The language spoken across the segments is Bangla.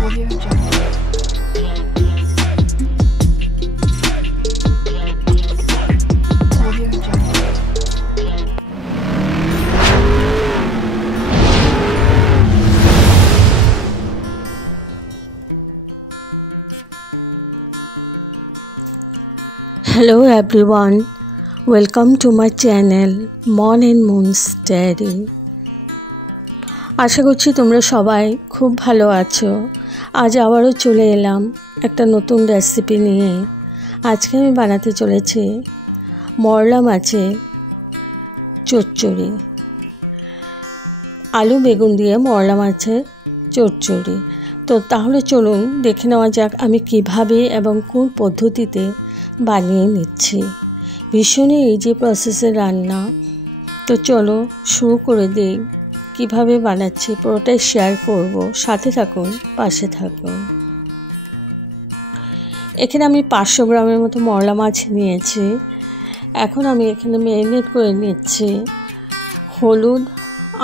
Audio Jungle. Audio Jungle. Hello everyone, welcome to my channel Mon and Moon's Diary. আশা করছি তোমরা সবাই খুব ভালো আছো। আজ আবারও চলে এলাম একটা নতুন রেসিপি নিয়ে। আজকে আমি বানাতে চলেছি মরলা মাছের চচ্চড়ি, আলু বেগুন দিয়ে মরলা মাছের চচ্চড়ি। তো তাহলে চলুন দেখে নেওয়া যাক আমি কিভাবে এবং কোন পদ্ধতিতে বানিয়ে নিচ্ছি। ভীষণই ইজি প্রসেসের রান্না। তো চলো শুরু করে দিই। কিভাবে বানাচ্ছি পুরোটাই শেয়ার করব, সাথে থাকুন, পাশে থাকুন। এখানে আমি 500 গ্রামের মতো মরলা মাছ নিয়েছি। এখন আমি এখানে ম্যারিনেট করে নিচ্ছি। হলুদ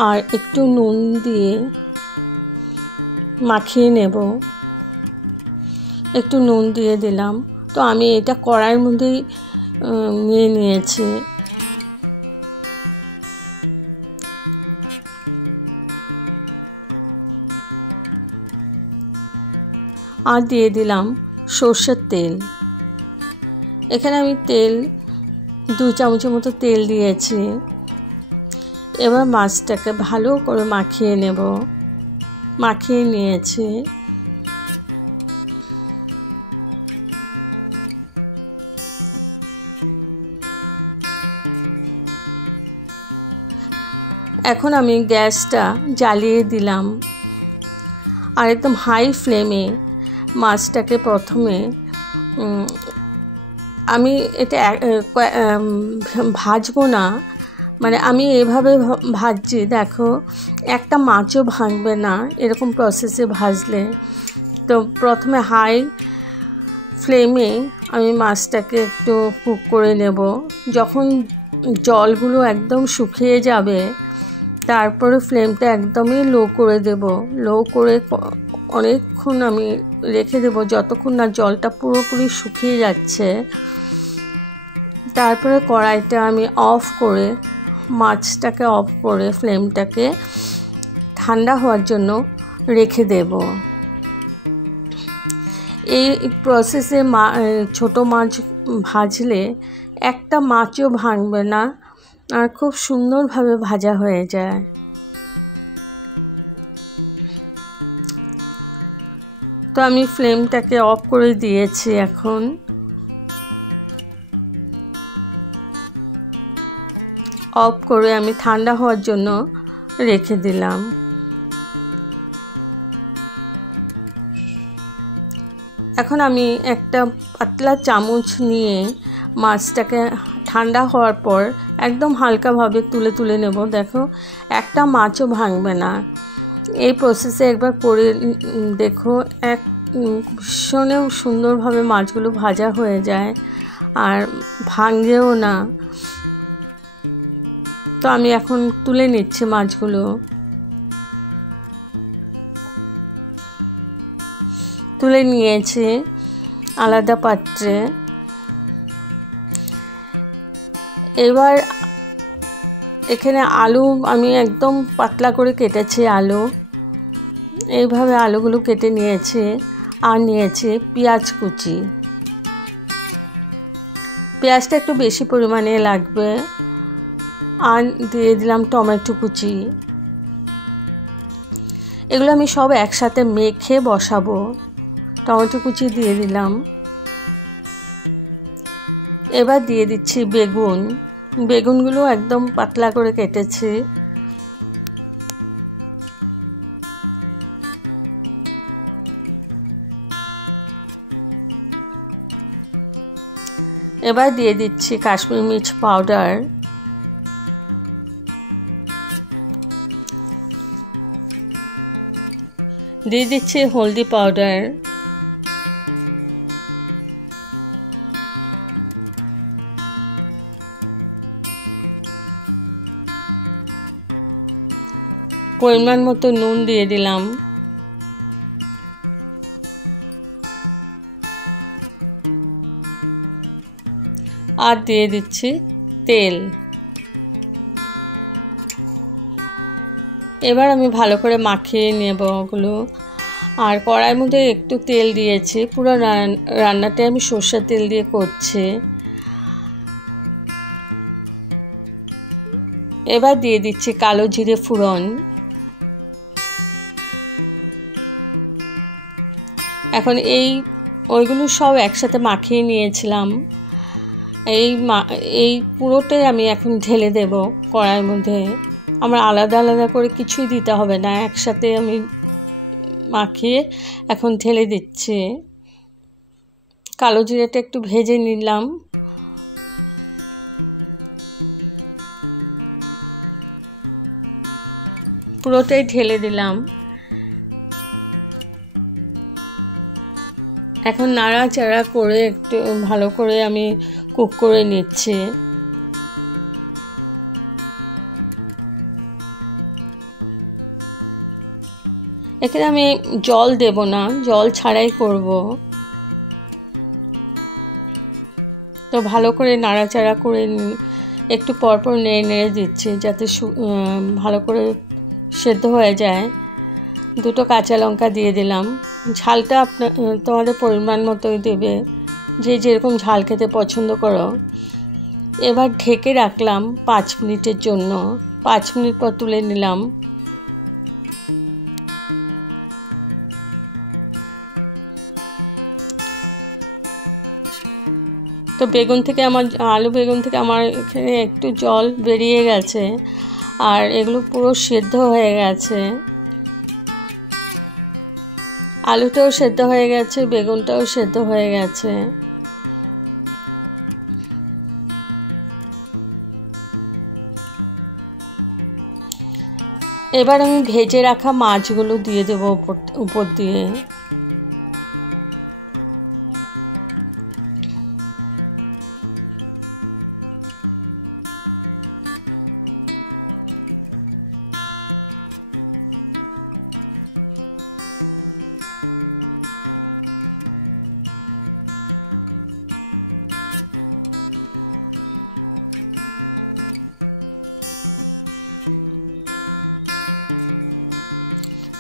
আর একটু নুন দিয়ে মাখিয়ে নেব। একটু নুন দিয়ে দিলাম। তো আমি এটা কড়াইয়ের মধ্যেই নিয়ে নিয়েছি। আর দিয়ে দিলাম সরষের তেল। এখানে আমি তেল 2 চামচের মতো তেল দিয়েছি। এবার মাছটাকে ভালো করে মাখিয়ে নেব। মাখিয়ে নিয়েছি। এখন আমি গ্যাসটা জ্বালিয়ে দিলাম আর একদম হাই ফ্লেমে মাছটাকে প্রথমে আমি এটা ভাজবো না, মানে আমি এভাবে ভাজছি, দেখো একটা মাছও ভাঙবে না এরকম প্রসেসে ভাজলে। তো প্রথমে হাই ফ্লেমে আমি মাছটাকে একটু কুক করে নেব। যখন জলগুলো একদম শুকিয়ে যাবে তারপরে ফ্লেমটা একদমই লো করে দেব। লো করে অনেকক্ষণ আমি রেখে দেব যতক্ষণ না জলটা পুরোপুরি শুকিয়ে যাচ্ছে। তারপরে কড়াইটা আমি অফ করে, মাছটাকে অফ করে ফ্লেমটাকে ঠান্ডা হওয়ার জন্য রেখে দেব। এই প্রসেসে ছোটো মাছ ভাজলে একটা মাছও ভাঙবে না আর খুব সুন্দরভাবে ভাজা হয়ে যায়। তো আমি ফ্লেমটাকে অফ করে দিয়েছি। এখন অফ করে আমি ঠান্ডা হওয়ার জন্য রেখে দিলাম। এখন আমি একটা পাতলা চামচ নিয়ে মাছটাকে ঠান্ডা হওয়ার পর একদম হালকাভাবে তুলে তুলে নেব। দেখো একটা মাছও ভাঙবে না। এই প্রসেসে একবার করে দেখো, ভীষণই সুন্দরভাবে মাছগুলো ভাজা হয়ে যায় আর ভাঙেও না। তো আমি এখন তুলে নিচ্ছি মাছগুলো। তুলে নিয়েছি আলাদা পাত্রে। এবার এখানে আলু আমি একদম পাতলা করে কেটেছি আলু। এইভাবে আলুগুলো কেটে নিয়েছি। আর নিয়েছি পেঁয়াজ কুচি। পেঁয়াজটা একটু বেশি পরিমাণে লাগবে। আর দিয়ে দিলাম টমেটো কুচি। এগুলো আমি সব একসাথে মেখে বসাবো। টমেটো কুচি দিয়ে দিলাম। এবার দিয়ে দিচ্ছি বেগুন। বেগুনগুলো একদম পাতলা করে কেটেছি। এবার দিয়ে দিচ্ছি কাশ্মীরি মির্চ পাউডার। দিয়ে দিচ্ছি হলদি পাউডার। পরিমাণ মতো নুন দিয়ে দিলাম। আর দিয়ে দিচ্ছি তেল। এবার আমি ভালো করে মাখিয়ে নেব ওগুলো। আর কড়াইয়ের মধ্যে একটু তেল দিয়েছি, পুরো রান্নাটা আমি সরষের তেল দিয়ে করছি। এবার দিয়ে দিচ্ছি কালো জিরে ফোড়ন। এখন ওইগুলো সব একসাথে মাখিয়ে নিয়েছিলাম, এই পুরোটাই আমি এখন ঢেলে দেব কড়াইয়ের মধ্যে। আমার আলাদা আলাদা করে কিছুই দিতে হবে না, একসাথে আমি মাখিয়ে এখন ঢেলে দিচ্ছি। কালো জিরাটা একটু ভেজে নিলাম। পুরোটাই ঢেলে দিলাম। এখন নাড়াচাড়া করে একটু ভালো করে আমি কুক করে নিচ্ছি। এখানে আমি জল দেব না, জল ছাড়াই করব। তো ভালো করে নাড়াচাড়া করে একটু পরপর নেড়ে নেড়ে দিচ্ছি যাতে ভালো করে সেদ্ধ হয়ে যায়। দুটো কাঁচা লঙ্কা দিয়ে দিলাম। ঝালটা তোমাদের পরিমাণ মতোই দেবে, যে যেরকম ঝাল খেতে পছন্দ করো। এবার ঢেকে রাখলাম 5 মিনিটের জন্য। 5 মিনিট পর তুলে নিলাম। তো আলু বেগুন থেকে আমার এখানে একটু জল বেরিয়ে গেছে, আর এগুলো পুরো সেদ্ধ হয়ে গেছে। আলুটাও সেদ্ধ হয়ে গেছে, বেগুনটাও সেদ্ধ হয়ে গেছে। এবার আমি ভেজে রাখা মাছগুলো দিয়ে দেব উপর দিয়ে।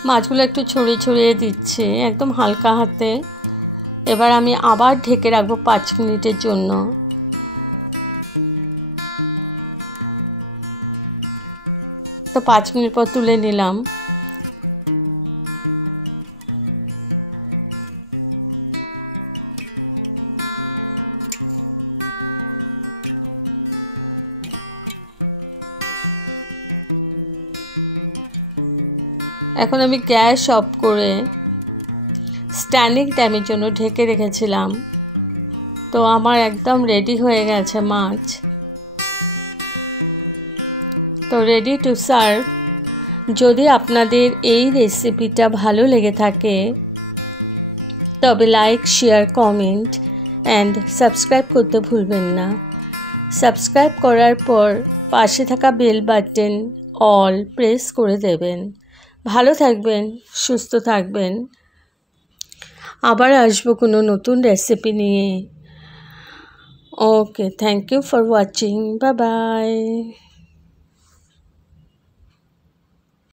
মাছগুলো একটু ছড়িয়ে ছড়িয়ে দিচ্ছি একদম হালকা হাতে। এবার আমি আবার ঢেকে রাখবো 5 মিনিটের জন্য। তো 5 মিনিট পর তুলে নিলাম। এখন আমি গ্যাস অফ করে স্ট্যান্ডিং টাইমের জন্য ঢেকে রেখেছিলাম। তো আমার একদম রেডি হয়ে গেছে মাছ। তো রেডি টু সার্ভ। যদি আপনাদের এই রেসিপিটা ভালো লেগে থাকে তবে like, share, comment and subscribe করতে ভুলবেন না। সাবস্ক্রাইব করার পর পাশে থাকা বেল বাটন অল প্রেস করে দেবেন। ভালো থাকবেন, সুস্থ থাকবেন। আবার আসবো কোনো নতুন রেসিপি নিয়ে। Okay, thank you for watching. Bye by.